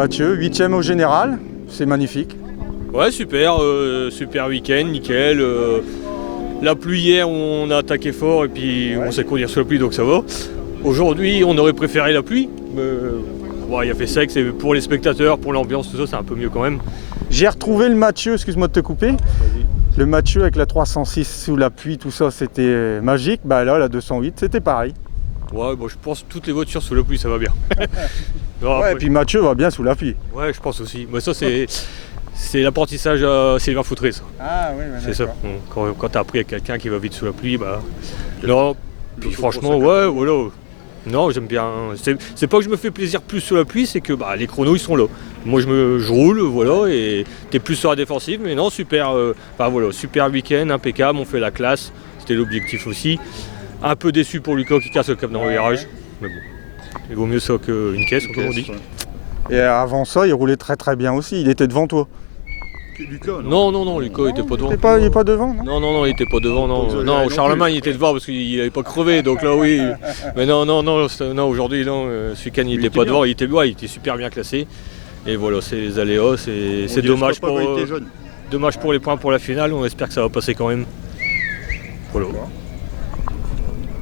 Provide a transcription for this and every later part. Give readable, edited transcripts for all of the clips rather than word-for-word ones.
Mathieu, 8e au général, c'est magnifique. Ouais, super, super week-end, nickel. La pluie hier, on a attaqué fort et puis on s'est conduire sous la pluie, donc ça va. Aujourd'hui, on aurait préféré la pluie, mais ouais, il a fait sec, c'est pour les spectateurs, pour l'ambiance, tout ça, c'est un peu mieux quand même. J'ai retrouvé le Mathieu, excuse-moi de te couper. Le Mathieu avec la 306 sous la pluie, tout ça, c'était magique. Bah là, la 208, c'était pareil. Ouais, bon, je pense que toutes les voitures sous la pluie, ça va bien. Non, Ouais, après, et puis Mathieu va bien sous la pluie. ouais, je pense aussi. Mais ça, c'est l'apprentissage Sylvain Foutré, ça. Ah oui, C'est ça. Quand t'as appris à quelqu'un qui va vite sous la pluie, bah. Non, puis franchement, ouais, voilà. Non, j'aime bien. C'est pas que je me fais plaisir plus sous la pluie, c'est que bah, les chronos ils sont là. Moi je roule, voilà, et t'es plus sur la défensive, mais non, super, voilà, super week-end, impeccable, on fait la classe, c'était l'objectif aussi. Un peu déçu pour Lucas qui casse le cap dans le virage, mais bon, il vaut mieux ça qu'une caisse, comme on dit. Et avant ça, il roulait très très bien aussi, il était devant toi. Lucas, Non, Lucas il était pas devant. Il est pas devant, non? Non, il était pas devant, non. Non, Charlemagne il était devant parce qu'il avait pas crevé, donc là oui. Mais non, aujourd'hui, non, ce week-end il était pas devant, il était super bien classé. Et voilà, c'est les aléas, c'est dommage pour les points pour la finale, on espère que ça va passer quand même. Voilà.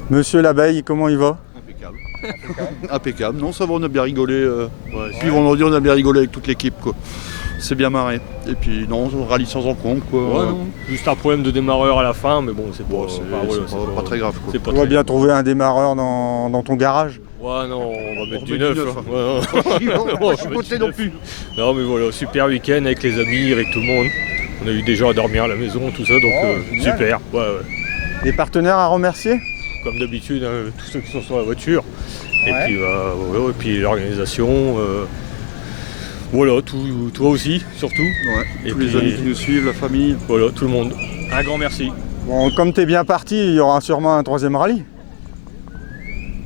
Monsieur l'abeille, comment il va? Impeccable. Non, ça va, on a bien rigolé. Puis vendredi, on a bien rigolé avec toute l'équipe, quoi. C'est bien marré. Et puis non, on rallye sans encombre, quoi. Ouais, non. Juste un problème de démarreur à la fin, mais bon, c'est pas très grave, quoi. On va bien trouver un démarreur dans ton garage. Ouais, non, on va mettre du neuf. Je suis côté non plus. Non, mais voilà, super week-end avec les amis, avec tout le monde. On a eu des gens à dormir à la maison, tout ça, donc super. Ouais. Des partenaires à remercier? Comme d'habitude, hein, tous ceux qui sont sur la voiture. Et puis, voilà, et puis l'organisation. Voilà, toi aussi, surtout. Ouais, et tous puis, les amis qui nous suivent, la famille. Voilà, tout le monde. Un grand merci. Bon, comme t'es bien parti, il y aura sûrement un 3e rallye.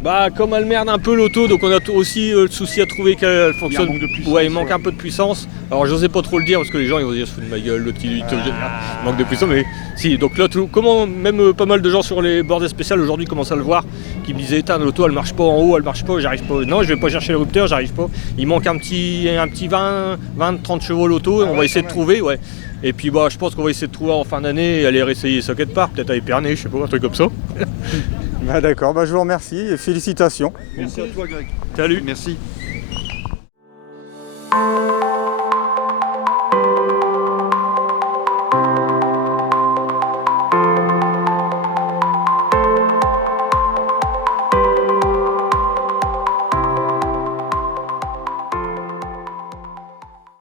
Bah, comme elle merde un peu l'auto, donc on a aussi le souci à trouver qu'elle fonctionne. Il y a un manque de puissance, ouais, il manque un peu de puissance. Alors j'osais pas trop le dire parce que les gens ils vont dire se foutent de ma gueule, l'autre il manque de puissance, mais si. Donc là, comment même pas mal de gens sur les bordées spéciales aujourd'hui commencent à le voir, qui me disaient l'auto elle marche pas en haut, elle marche pas, j'arrive pas. Non, je vais pas chercher le rupteur, j'arrive pas. Il manque un petit 20-30 chevaux l'auto, on va essayer de trouver, ouais. Et puis bah je pense qu'on va essayer de trouver en fin d'année et aller réessayer ça quelque part, peut-être à Épernay, je sais pas, un truc comme ça. Bah d'accord, bah je vous remercie et félicitations. Merci à toi, Greg. Salut. Merci.